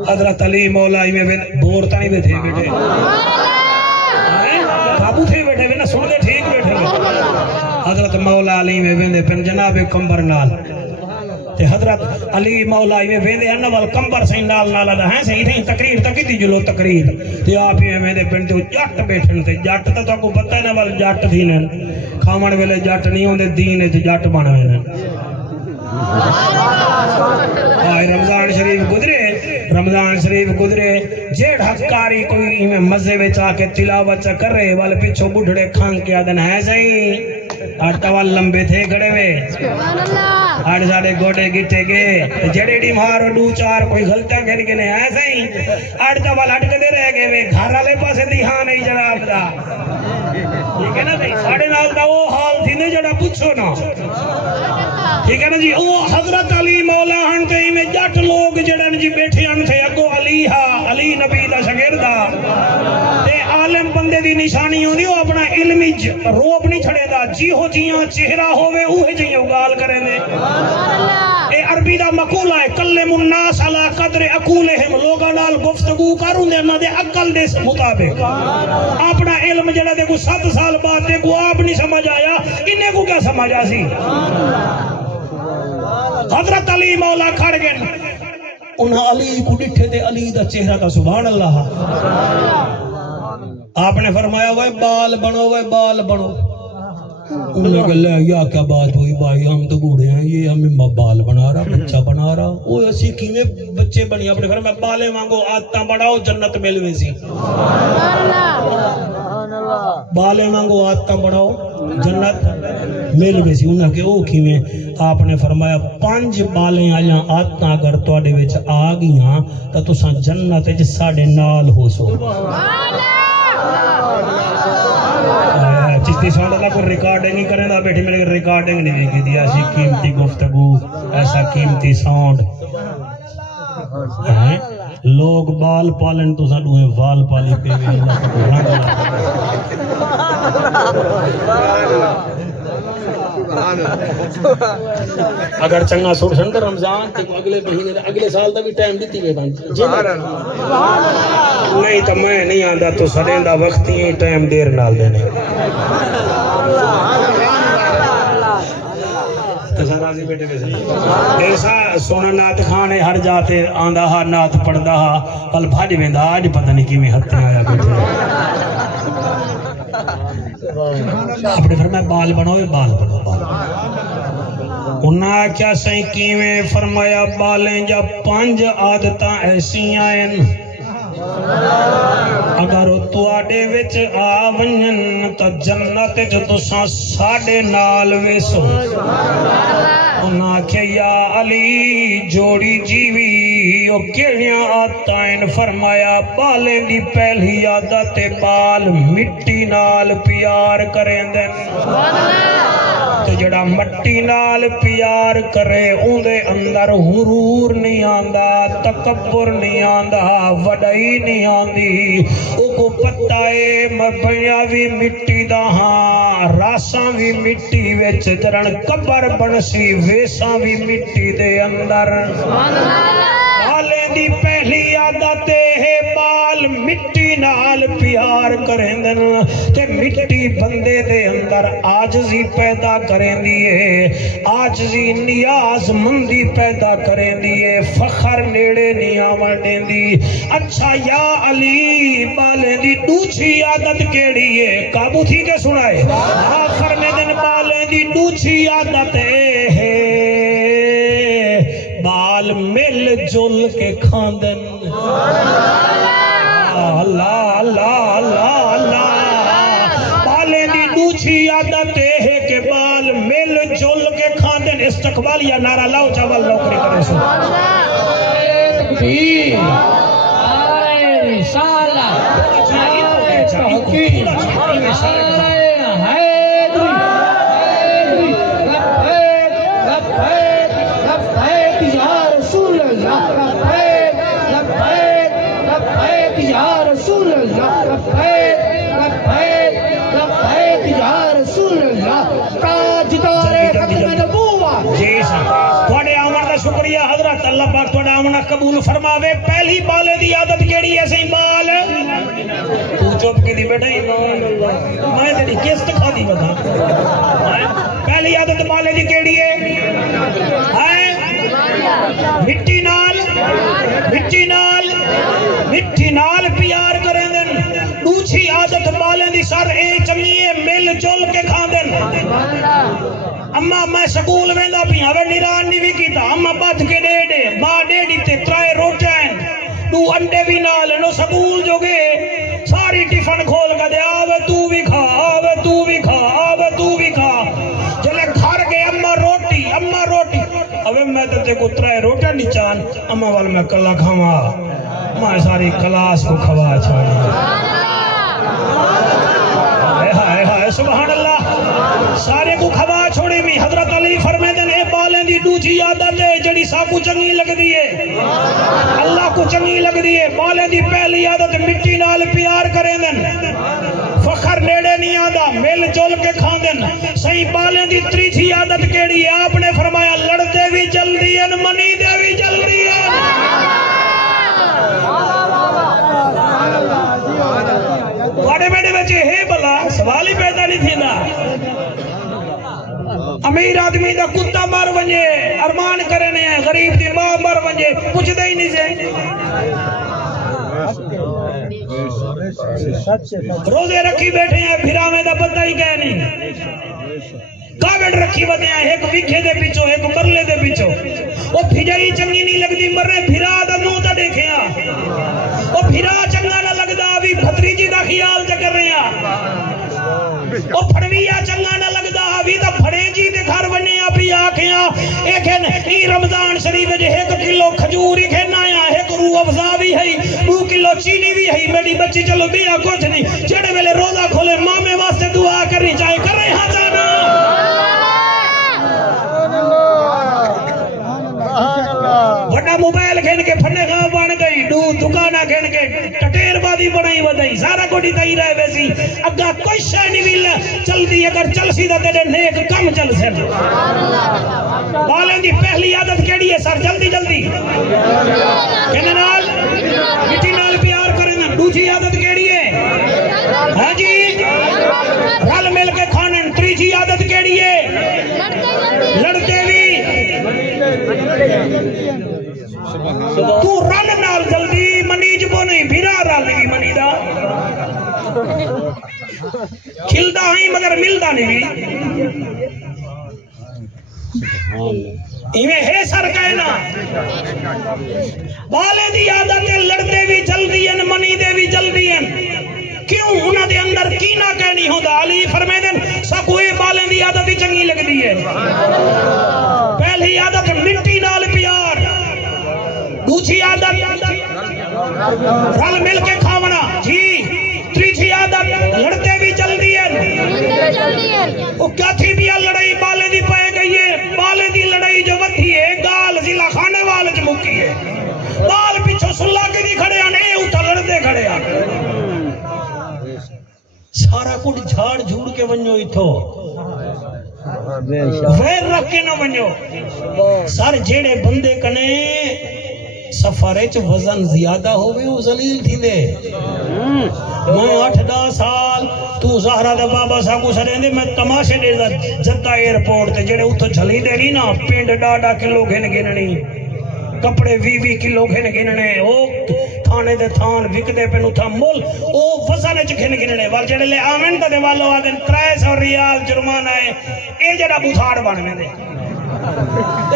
حضرت علی مولا ہی میں بورتا ہی میں تھے بیٹھے بابو تھے بیٹھے بھی نہ سن دے ٹھیک بیٹھے حضرت مولا علی میں ویندے پن جناب کمبر نال تے حضرت علی مولا ہی میں ویندے انوال کمبر سہی نال دا ہیں سہی نہیں تقریر تکی دی جلو تقریر تے آپ ہی میں ویندے پن تے جٹ بیٹھن تے جٹ تا کو پتہ ہے نوال جٹ تھی نے کھاون ویلے جٹ نہیں ہوندے دین وچ جٹ بن ویندے رمضان شریف گزرے جیڑ حقاری کوئی میں مزے وچ آ کے تلاوت کرے وال پیچھو بڈھڑے کھان کے آدن ہے صحیح آٹا وال لمبے تھے گھڑے وے آٹھ ساڑے گوڑے گٹے گئے جڑے ڈی مارو دو چار کوئی غلطہ کر کے نہیں ہے صحیح آٹا وال ہٹ کے دے رہ گئے وے گھر والے پاسے دیہاں نہیں جناب دا ٹھیک ہے نا بھائی ساڑے نال دا وہ حال تھی نے جڑا پوچھو نا ٹھیک ہے نا جی او حضرت علی مولا ہن تے میں جٹ لوگ جڑن جی بیٹھے ہن تھے اگو علی ہا علی نبی دا شاگردا تے عالم بندے دی نشانی ہوندی او اپنا علمی روپ نہیں چھڑے دا جی ہو جیاں چہرہ ہوے اوہے جیاں گال کرے نے اے عربی دا مقولہ ہے کلم الناس علی قدر عقولہم لوگاں نال گفتگو کرون دے انہاں دے عقل دے مطابق اپنا علم جڑا دے کو 7 سال بعد دے کو آپ نہیں سمجھ آیا انہیں کو کیا سمجھ آسی حضرت علی مولا کھڑ گئے انہاں علی کو ڈٹھے تے علی دا چہرہ تا سبحان اللہ آپ نے فرمایا وہ بال بنو انہوں نے کہا یا کیا بات ہوئی بھائی ہم تو بوڑھے ہیں یہ ہمیں بال بنا رہا بچہ بنا رہا وہ ایسی کیویں بچے بنی اپنے فرمایا بالے مانگو آدتاں بڑھاؤ جنت مل ویسی بالے مانگو آدتاں بڑھاؤ جنت مل ویسی انہوں نے کہا او کیویں آپ نے فرمایا 5 بالیں آیاں آدتاں اگر تواڈے وچ آ گئیاں تے تساں جنت وچ ساڈے نال ہو سو چشتی سوال اللہ کو ریکارڈنگ نہیں کریں دا بیٹھے میرے ریکارڈنگ نہیں کی دیا ایسی قیمتی گفتگو ایسا قیمتی ساؤنڈ لوگ بال پالن تو ساڑھو ہیں وال پالی پہ بھی اللہ کو رنگ اگر چنگا سوٹ سن تو رمضان تے اگلے مہینے اگلے سال دا بھی ٹائم دیتی گئی بند نہیں تو میں نہیں آندا تو سڑیں دا وقت ہی ٹائم دیر نال دینے راضی بیٹے ایسا سونا نات خانے ہر جاتے آندا ہا نات پڑھدا ہا پل بھاج ویندا آج پتہ نہیں کیویں ہتھے آیا بیٹھے اپنے فرمایا بال بنو بال انہاں کیا سائیں کیویں فرمایا بالیں جا 5 عادتاں ایسیاں ہیں اگر تواڈے وچ آ ونجن تے جنت وچ تساں ساڈے نال ویسو انہاں کہ یا علی جوڑی جیوی او کیڑیاں عادتاں فرمایا بالیں دی پہلی عادت بال مٹی نال پیار کریندے تے جڑا مٹی نال پیار کرے اون دے اندر غرور نہیں آندا تکبر نہیں آندا وڈائی نہیں آندی او کو پتہ ہے میں بنیا بھی مٹی دا ہاں راساں بھی مٹی وچ جرن قبر بنسی ویساں بھی مٹی دے اندر بالے دی پہلی عادت ہے بال مٹی نال پیار کریندن تے مٹی بندے دے اندر عاجزی پیدا کریندی ہے عاجزی نیاز مندی پیدا کریندی ہے فخر نیڑے نہیں آون دیندی اچھا یا علی بالے دی دوسری عادت کیڑی ہے قابو تھی کے سنائے آخر میں دن بالے دی دوسری عادت ہے بال مل جل کے کھاندن اللہ اللہ اللہ اللہ بالے دی دوسری عادت ہے کہ بال مل جل کے کھاندن استقبال یا نعرہ لاؤ چاول نوکری کرے سو تکبیر نعرہ رسالت نعرہ توحید نعرہ حیدری لبیک لبیک یا رسول اللہ لبیک لبیک لبیک یا رسول اللہ لبیک لبیک لبیک یا رسول اللہ تاجدار ختم نبوت جی صاحب تھوڑے آمن کا شکریہ حضرت اللہ پاک تھوڑا آمنہ قبول فرماوے پہلی بالے دی عادت کیڑی ہے صحیح بال تو چپ کی دی بیٹا ایمان اللہ میں تیری قسط کھا دی بتا پہلی عادت بالے دی کیڑی ہے مٹی نال مٹی نال مٹی نال پیار کریں دن دوسری عادت بالیں دی سر اے چنگیے مل جل کے کھان دن اما میں سکول ویندا پیاں وے نیران نہیں بھی کیتا اما بچ کے دے دے ماں ڈیڈی تے ترائے روٹیں تو انڈے بھی نال نو سکول جو گے ساری ٹفن کھول کے دے آوے تو بھی کھا آوے تو بھی کھا آوے تو بھی کھا جلے گھر گئے اما روٹی اوے میں تے کو ترائے روٹیں نہیں چان اما وال میں کلا کھاوا میں ساری کلاس کو کھوا چھاڑی ہائے ہائے سبحان اللہ سارے کو کھوا چھوڑی میں حضرت علی فرمائے دن اے بالیں دی دوسری عادت ہے جڑی سب کو چنگی لگ دی ہے اللہ کو چنگی لگ دی ہے بالیں دی پہلی عادت مٹی نال پیار کریں دن فخر نیڑے نہیں آدھا مل جل کے کھان دن صحیح بالیں دی تیسری عادت کیڑی ہے آپ نے فرمایا لڑتے بھی جلدی ہیں منی دے بھی جلدی ہیں بڑے بیٹے بچے ہے بلا سوال ہی پیدا نہیں تھی نا امیر آدمی دا کتا مر ونجے ارمان کرنے ہیں غریب دی ماں مر ونجے کچھ دے ہی نہیں سے روزے رکھی بیٹھے ہیں پھرا میں دا پتہ ہی کہہ نہیں کاوڑ رکھی بدے ہیں ایک وکھے دے پیچھو ایک مرلے دے پیچھو وہ پھجائی چنگی نہیں لگ دی مرے پھرا دا منہ تا دیکھے ہیں وہ پھرا چنگا نہ لگ دا ابھی بھتریجی دا خیال جا کر رہے ہیں وہ پھڑویا چنگا نہ لگ دا ابھی دا پھڑے جی دے گھر بنے ابھی آکھیں ایک ای رمضان شریف جے 1 کلو کھجور ہی کھینا ہے 1 روح افزا بھی ہے 2 کلو چینی بھی ہے میری بچی چلو دیا کچھ نہیں جڑے ویلے روزہ کھولے مامے واسطے دعا کرنی چاہے کر رہے ہاں جانا وڈا موبائل کھین کے پھنے گاں بن گئی ہو دکانہ گھن کے ٹٹیر بادی بڑھائی ودائی سارا کوٹی تائی رہے ویسی اگا کوئی شے نہیں مل چل دی اگر چل سی دا تیرے نیک کم چل سے بالیں دی پہلی عادت کیڑی ہے سر جلدی جلدی کہنے نال مٹی نال پیار کرنا دوسری عادت کیڑی ہے ہاں جی رل مل کے کھانے تیسری عادت کیڑی ہے لڑتے بھی تو رل نال جلدی منی جبو نہیں بھیرا رل بھی منی دا کھلدا ہی مگر ملدا نہیں بھی ایویں ہے سر کہنا بالے دی عادت لڑتے بھی جلدی ہیں منی دے بھی جلدی ہیں کیوں انہاں دے اندر کینا کہنی ہوندا علی فرمائے دن سکوئے بالیں دی عادت ہی چنگی لگ دی ہے پہلی عادت مٹی نال پیار دوسری عادت رل مل کے کھاونا جی تیسری عادت لڑتے بھی جلدی ہیں وہ کیا تھی بھی لڑائی بالے دی پائے گئی ہے بالے دی لڑائی جو ودھی ہے گال ضلع خانے والے جو مکی ہے بال پیچھو سلا کے دی کھڑے آنے اٹھا لڑتے کھڑے آنے سارا کچھ جھاڑ جھوڑ کے ونجو اتھو ویر رکھ کے نہ ونجو سر جیڑے بندے کنے سفرے چ وزن زیادہ ہوئے وہ ذلیل تھی دے میں 8-10 سال تو زہرہ دا بابا ساکو سرین دے میں تماشے دے دا جدہ ایرپورٹ تے جڑے اتھو جھلی دے نہیں نا پینڈ ڈاڈا کلو گھن گھننی کپڑے 20 کلو گھن گھننے او تھانے دے تھان وک دے پہ نتھا مول او وزن چ گھن گھننے وال جڑے لے آمن تا دے والو آدن 300 ریال جرمانہ ہے اے جڑا بوتھاڑ بڑھنے دے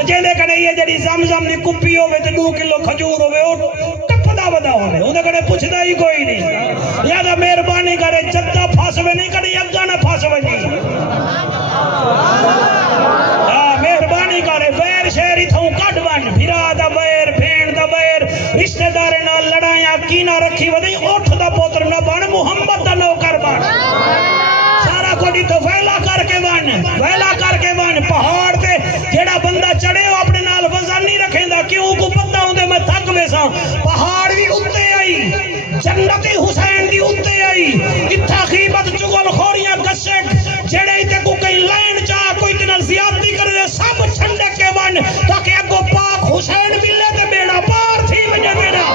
جیندے کنے یہ جڑی زمزم دی کپی ہوئے تے 2 کلو کھجور ہوئے او ٹپدا ودا ہوئے اندے کنے پوچھدا ہی کوئی نہیں لہذا مہربانی کرے جدہ پھاسوے نہیں کنے اگا نہ پھاسوے نہیں مہربانی کرے ویر شہری تھوں کڈ ون بھرا دا ویر بھین دا ویر رشتہ دارے نال لڑائیاں کینا رکھی ودی اٹھ دا پوتر نہ بن محمد دا نوکر بن سارا کوئی تو ویلا کر کے ون پہاڑ تے جیڑا بندہ چڑھے ہو اپنے نال وزن نہیں رکھیں دا کیوں کو پتہ ہوں دے میں تھک ویسا پہاڑ بھی اتے آئی جنتی حسین دی اتے آئی اتھا خیبت چگل خوریاں گسک جیڑے ایتے کو کئی لائن چاہ کوئی تنال زیادتی کر دے سب چھنڈے کے ون تاکہ اگو پاک حسین ملے تے بیڑا پار تھی مجھے دینا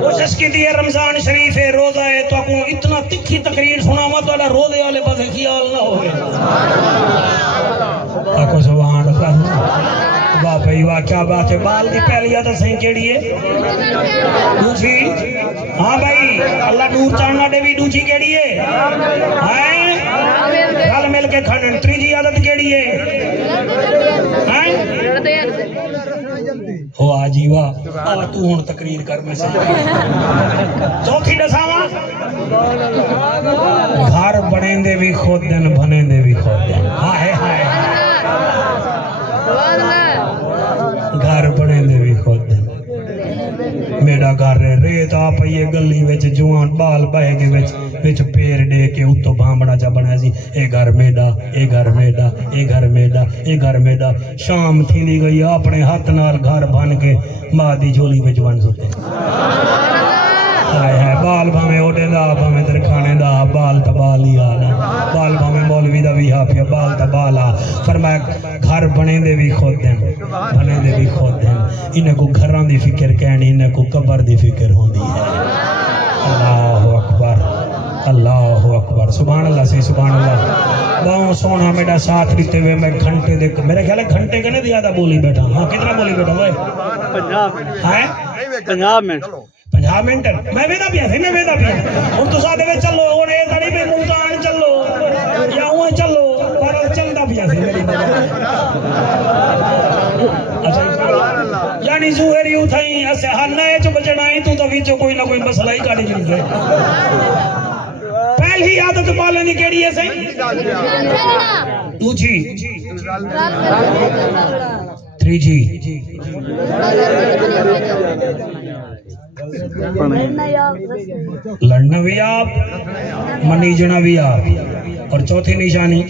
کوشش کی دی رمضان شریف ہے روزہ ہے تو اکو اتنا تکھی تقریر سنا مت والا روزے والے بس خیال نہ ہوئے اکو سبحان اللہ واہ بھائی واہ کیا بات ہے بال دی پہلی عادت صحیح کیڑی ہے دوسری ہاں بھائی اللہ نور چاہنا دے بھی دوسری کیڑی ہے رل مل کے کھڑن تیسری عادت کیڑی ہے ہو آجی واہ تو ہون تقریر کر میں سے چوتھی دساواں گھر بنیں دے بھی خود دن بنیں دے بھی خود دن ہائے ہائے گھر بنیں دے بھی خود دن میرا گھر ریت آپ یہ گلی وچ جوان بال بہے کے وچ پیر دے کے اتو بھامڑا جا بنا سی اے گھر میڈا اے گھر میڈا اے گھر میڈا اے گھر میڈا شام تھی دی گئی اپنے ہاتھ نال گھر بن کے ماں دی جھولی وچ بن سکتے بال بھامے اوڈے دا بھامے درکھانے دا بال تبال ہی آنا بال بھامے مولوی دا بھی ہاپیا بال تبالا فرمایا گھر بنے دے بھی خود دن بنے دے بھی خود دن انہیں کو گھران دی فکر کہنی انہیں کو قبر دی فکر ہوندی ہے اللہ اکبر اللہ اکبر سبحان اللہ سے سبحان اللہ باؤں سونا میرا ساتھ دیتے ہوئے میں گھنٹے دیکھ میرے خیال ہے گھنٹے کنے زیادہ بولی بیٹھا ہاں کتنا بولی بیٹھا ہوئے 50 منٹ 50 منٹ میں ویدہ پیا تھی میں ویدہ پیا اور تو ساتھ میں چلو اور اے داری میں ملتان چلو یا اوہ چلو پر چلتا پیا تھی میری یعنی زوہری اتھائیں ایسے ہر نئے چو بچڑائیں تو دویچو کوئی نہ کوئی مسئلہ ہی کاڑی جلتے پہلی عادت پالے نہیں کیڑی ہے صحیح دوچھی تریجی لڑنا بھی آپ منیجنا بھی آپ اور چوتھی نشانی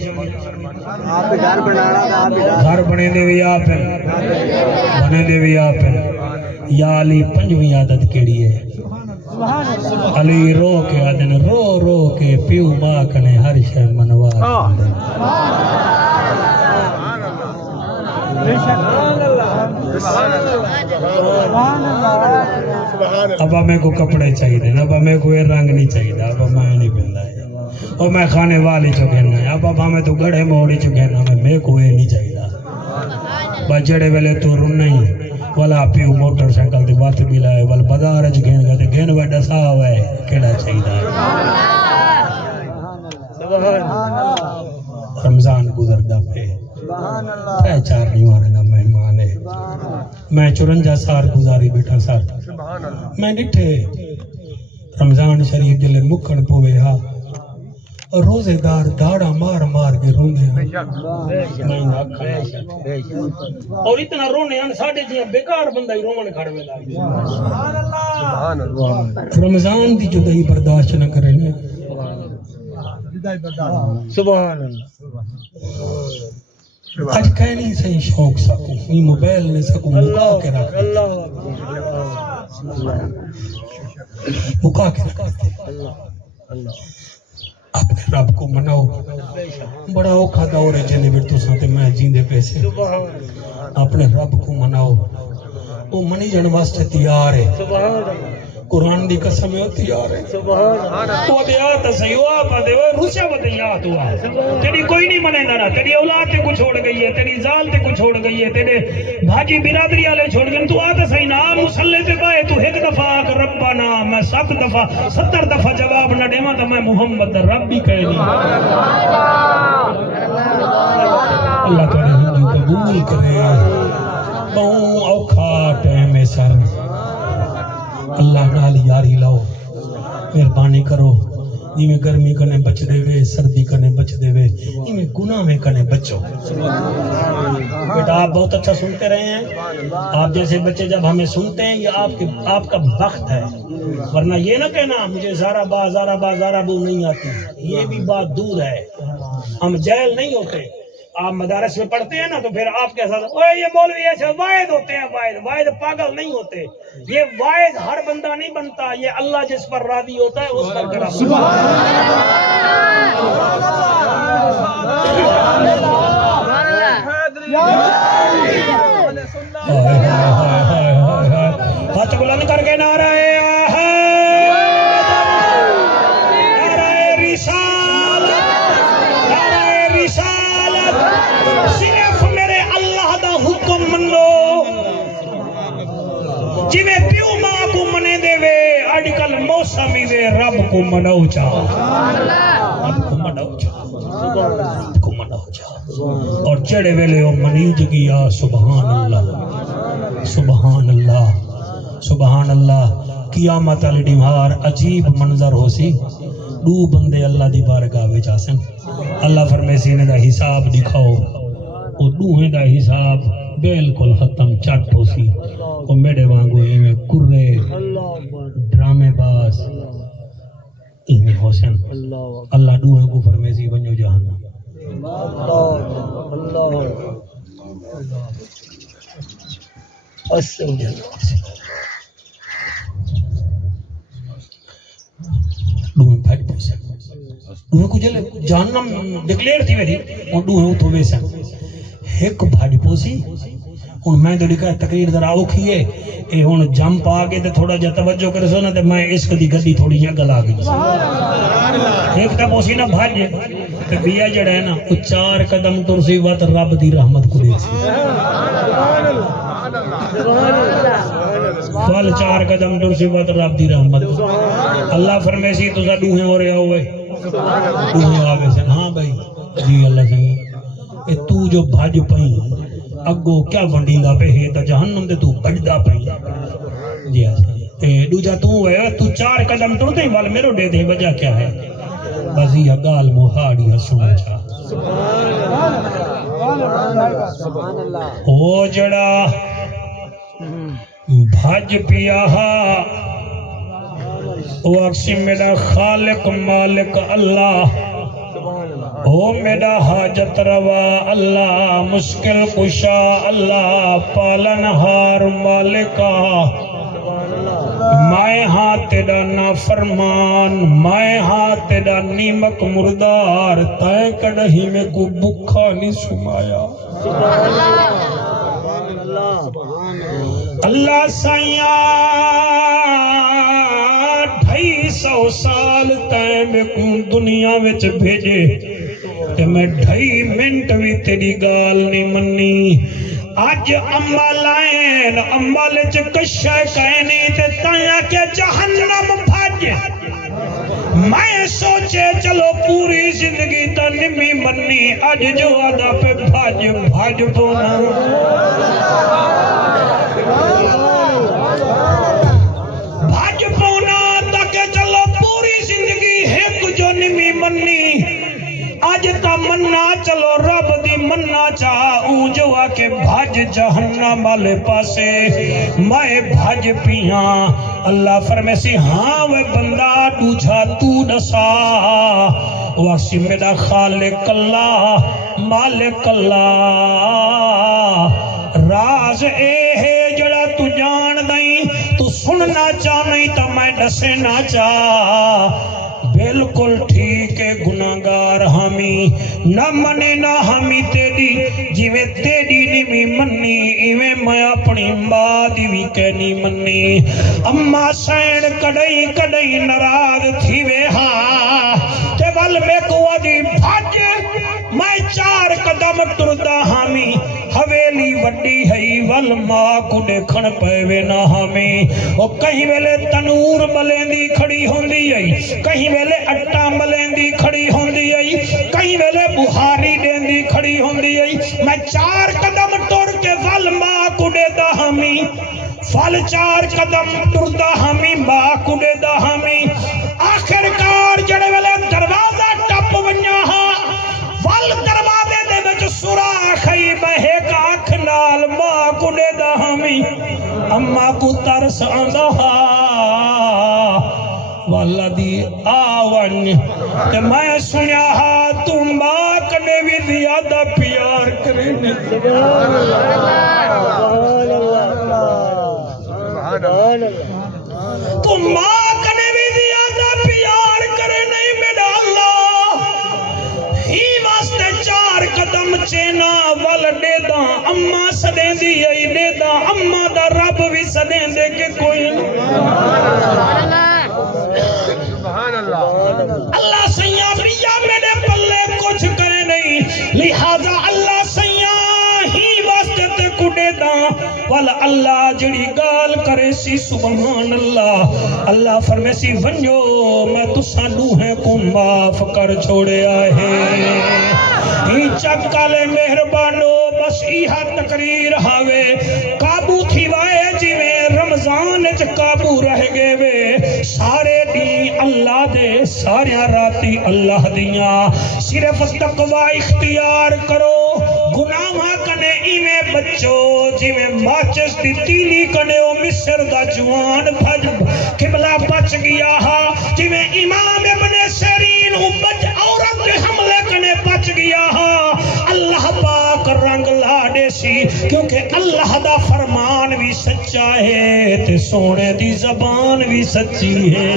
آپ گھر بنانا تھا، آپ گھر بنے دے بھی آپ ہیں، بنے دے بھی آپ ہیں. یا علی پنجویں عادت کیڑی ہے؟ علی رو کے آدن رو رو کے پیو ماں کنے ہر شے منوا دے. اب ہمیں کو کپڑے چاہیے، اب ہمیں کو یہ رنگ نہیں چاہیے، اب میں نہیں پہننا ہے، اور میں کھانے والی چکھنا ہے، اب ہمیں تو گڑھے موڑی چکھنا ہے، میں کو یہ نہیں چاہیے. بچڑے ویلے تو رن نہیں والا پیو موٹر سائیکل دی بات بھی لائے والا بازار اچ گھن گئے تے گھن وڈا صاحب ہے کیڑا چاہیے. رمضان گزردا پہ چار دیوار دا مہمان ہے. میں 54 سال گزاری بیٹھا سار میں ڈٹھے رمضان شریف جلے مکھن پوے ہا اور روزے دار داڑا مار مار کے روندے ہیں. اور اتنا رونے ہیں ساڑھے جیاں بیکار بندہ ہی رومن کھڑ میں لائے. رمضان دی جدائی برداشت نہ کریں گے. سبحان اللہ. آج کہنی صحیح شوق سکوں یہ موبائل نے سکوں مکا کے رکھ مکا کے رکھتے. اپنے رب کو مناؤ. بڑا اوکھا دور ہے جنہیں بھی تو ساتھ میں جیندے پیسے. اپنے رب کو مناؤ. وہ منی جن واسطے تیار ہے. قرآن دی قسم ہے تیار ہے. تو دیات صحیح ہوا پا دے وہ روشہ بدیات ہوا. تیری کوئی نہیں منے نہ تیری اولاد تے کو چھوڑ گئی ہے، تیری زال تے کو چھوڑ گئی ہے، تیرے بھاجی برادری والے چھوڑ گئے. تو آتا صحیح نہ مسلح تے پائے تو ایک دفعہ آکر ربنا میں 7 دفعہ 70 دفعہ جواب نہ دیما تو میں محمد رب بھی کہہ نہیں. اللہ تعالی ہم قبول کرے. بہوں اوکھا ٹیم سر اللہ نال یاری لاؤ. مہربانی کرو جی میں گرمی کنے بچ دے وے، سردی کنے بچ دے وے، جی میں گناہ میں کنے بچو. بیٹا آپ بہت اچھا سنتے رہے ہیں. آپ جیسے بچے جب ہمیں سنتے ہیں یہ آپ کا وقت ہے. ورنہ یہ نہ کہنا مجھے زارا بو نہیں آتی. یہ بھی بات دور ہے. ہم جاہل نہیں ہوتے. آپ مدارس میں پڑھتے ہیں نا تو پھر آپ کے ساتھ اوے یہ مولوی ایسے واعظ ہوتے ہیں. واعظ پاگل نہیں ہوتے. یہ واعظ ہر بندہ نہیں بنتا. یہ اللہ جس پر راضی ہوتا ہے اس پر کرم. ہاتھ بلند کر کے نعرہ صرف میرے اللہ دا حکم منو. جی میں پیو ماں کو منے دے وے اج کل موسمی دے رب کو منو چاہو. رب کو منو چاہو. رب کو منو چاہو. اور چڑے ویلے وہ منیج گیا. سبحان اللہ سبحان اللہ سبحان اللہ. قیامت علی ڈیمار عجیب منظر ہو سی. 2 بندے اللہ دی بارگاہ وچ آسن. اللہ فرمے سینے دا حساب دکھاؤ. وہ 2 دا حساب بالکل ختم چٹ ہو سی. وہ میرے وانگو ایویں کرے ڈرامے باز ایویں حسین. اللہ 2 کو فرمے سی ونجو جہنم. دوہے کو جلے جہنم ڈکلیئر تھی ویدی اور دوہے اتھو ویسن ایک بھاڑی پوسی. ان میں تو لکھا تقریر در آوکھی ہے اے ہون جمپ آگے تے تھوڑا جا توجہ کرے سونا تے میں اس کدی گدی تھوڑی جا گل آگئی. ایک تا پوسی نا بھاجے تے بیا جڑا ہے نا وہ 4 قدم ترسی وات رب دی رحمت کو دیکھ سی. فال 4 قدم ترسی وات رب دی رحمت. اللہ فرمے سی تو سا دوہے ہو رہا ہوئے. دوہے آگے سن ہاں بھائی جی اللہ سنگی اے تو جو بھاج پہیں اگو کیا ونڈیندہ پہ ہے تا جہنم دے تو بڑھدا پہیں. جی تے دوجا تو ہے تو 4 قدم ٹرتے ہی وال میرو دے دے وجہ کیا ہے. بس یہ گال مہاڑی حسن چاہ. او جڑا بھاج پیا وہ اکسی میرا خالق مالک اللہ او میرا حاجت روا اللہ، مشکل کشا اللہ، پالن ہار مالکا، میں ہاں تیرا نافرمان، میں ہاں تیرا نیمک مردار، تائیں کڑہی میں کو بکھا نہیں سمایا۔ اللہ سائیاں 250 سال تائیں میں کو دنیا وچ بھیجے تے میں 2.5 منٹ بھی تیری گال نہیں منی۔ آج امبا لائن امبا لچ کشہ کہنی تے تایا کہ جہنم بھاج، میں سوچے چلو پوری زندگی تا نمی منی، آج جو آدھا پہ بھاج پونا۔ بھاج پونا تاکہ چلو پوری زندگی ایک جو نمی منی، آج تا مننا چلو رب دی مننا چاہوں جو آکے بھاج جہنم والے پاسے میں بھاج پیاں۔ اللہ فرمے سی ہاں وہ بندہ دوجھا تو دسا، واسی میرا خالق اللہ مالک اللہ، راز اے ہے جڑا تو جان دائیں، تو سننا چاہ نہیں تا میں دسے نہ چاہ۔ بالکل ٹھیک ہے گناہگار ہمی، نہ منے نہ ہمی تیری، جیویں تیری نہیں منی ایویں میں اپنی ماں دی بھی کہنی منی۔ اما سین کڑئی کڑئی ناراض تھی وے ہاں تے ول میں کو دی بھاج، میں 4 قدم ٹردا ہمی، حویلی وڈی ہے ول ماں کو دیکھن پے نہ ہمی۔ او کہیں ویلے تنور ملیندی کھڑی ہوندی ہے، کہیں ویلے اٹا ملیندی کھڑی ہوندی ہے، کہیں ویلے بہاری دیندی کھڑی ہوندی ہے، میں 4 قدم ٹر کے ول ماں کو دیدا ہمی، فل 4 قدم ٹردا ہمی ماں کو دیدا ہمی۔ آخر کار جڑے ویلے دروازہ ٹپ ونجا ہاں، ول دروازے دے وچ سوراخ ہے، میں ایک آنکھ نال ماں کو دیدا ہمی۔ اما کو ترس آندا والا دی آون تے میں سنیا ہاں تو ماں کنے بھی زیادہ پیار کرنے۔ سبحان اللہ، تو ماں کنے بھی زیادہ پیار کرنے میرا اللہ، ہی واسطے 4 قدم چینا ول دے دا اما سدیں دی ای دے دا اما دا رب بھی سدیں دے کہ کوئی اللہ سیاں بیا میرے پلے کچھ کرے نہیں، لہذا اللہ سیاں ہی واسطے تے کڑے دا والا اللہ جڑی گال کرے سی سبحان اللہ۔ اللہ فرمے سی ونجو میں تو سانو ہے کو معاف کر چھوڑے آئے، ہی چکالے مہربانو بس ایہا تقریر ہاوے، قابو تھی وائے جی میں رمضان چ قابو رہ گئے وے، سارے دین اللہ دے سارے راتی اللہ دیاں، صرف تقوی اختیار کرو، گناہاں کنے ایویں بچو جی میں ماچس دی تیلی کنے او مصر دا جوان بھج قبلہ بچ گیا ہاں، جی میں امام ابن سیرین بچ عورت کے حملے کنے بچ گیا ہاں۔ اللہ پاک رنگ لاڑے سی کیونکہ اللہ دا فرمان بھی سچا ہے تے سونے دی زبان بھی سچی ہے۔